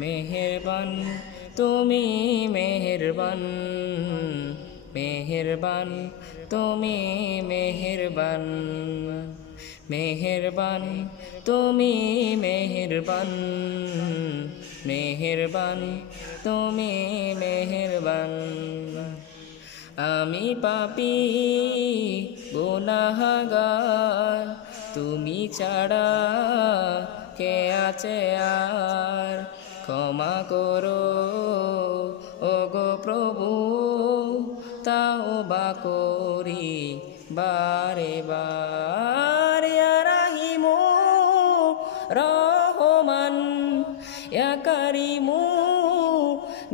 মেহেরবান তুমি মেহেরবান, মেহেরবান তুমি মেহেরবান, মেহেরবান তুমি মেহেরবান, মেহেরবান তুমি মেহেরবান। আমি পাপী গুনাহগার, তুমি ছাড়া কে আছে আর? ক্ষমা করো ওগো প্রভু, তাওবা করি বারে বার। ইয়া রাহিমু রহমান, ইয়া কারিমু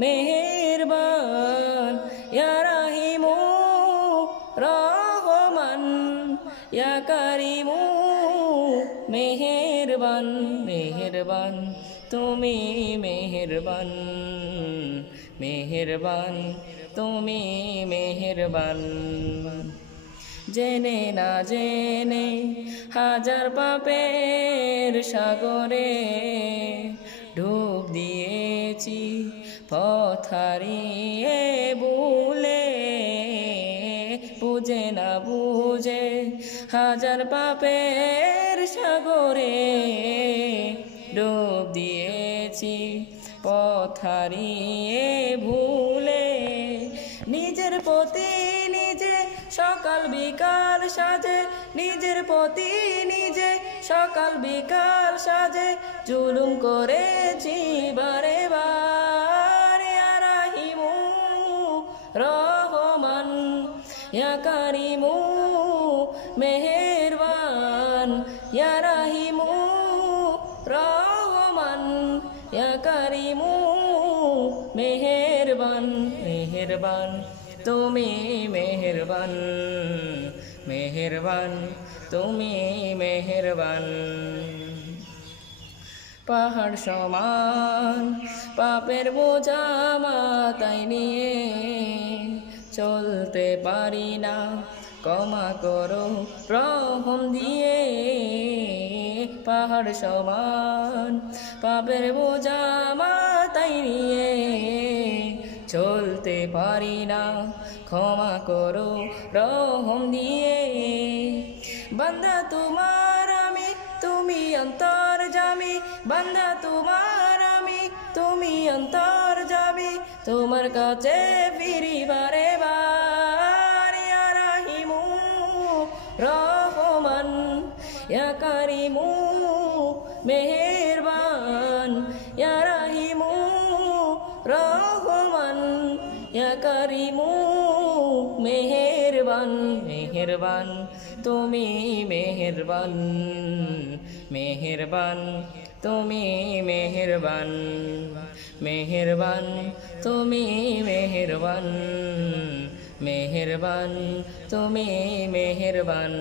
মেহেরবান, ইয়া রাহিমু রহমান, ইয়া কারিমু মেহেরবান, মেহেরবান তুমি মেহেরবান, মেহেরবান তুমি মেহেরবান। জেনে না জেনে হাজার পাপের সাগরে ডুব দিয়েছি, পথ হারিয়ে ভুলে। বুঝে না বুঝে হাজার পাপের সাগরে ডুব দিয়েছি, পথ হারিয়ে ভুলে। নিজের প্রতি নিজে সকাল বিকাল সাজে, নিজের প্রতি নিজে সকাল বিকাল সাজে জুলুম করেছি বারে বার। ইয়া রাহিমু রহমান, ইয়া কারিমু মেহেরবান, ইয়া রাহিমু রহমান, ইয়া কারিমু মেহেরবান, মেহেরবান তুমি মেহেরবান, মেহেরবান তুমি মেহেরবান। পাহাড় সমান পাপের বোঝা মাথায় নিয়ে চলতে পারি না, ক্ষমা করো রহম দিয়ে। পাহাড় সমান পাপের বোঝা মাথায় নিয়ে চলতে পারি না, ক্ষমা করো রহম দিয়ে। বান্দা তোমার আমি, তুমি অন্তর্যামী, বান্দা তোমার আমি, তুমি অন্তর্যামী, তোমার কাছে ফিরি বারে বার। ইয়া রাহিমু রহমান, ইয়া কারিমু মেহেরবান, ইয়া রাহিমু রহমান, ইয়া কারিমু মেহেরবান, মেহেরবান তুমি মেহেরবান, মেহেরবান তুমি মেহেরবান, মেহেরবান তুমি মেহেরবান, মেহেরবান তুমি মেহেরবান।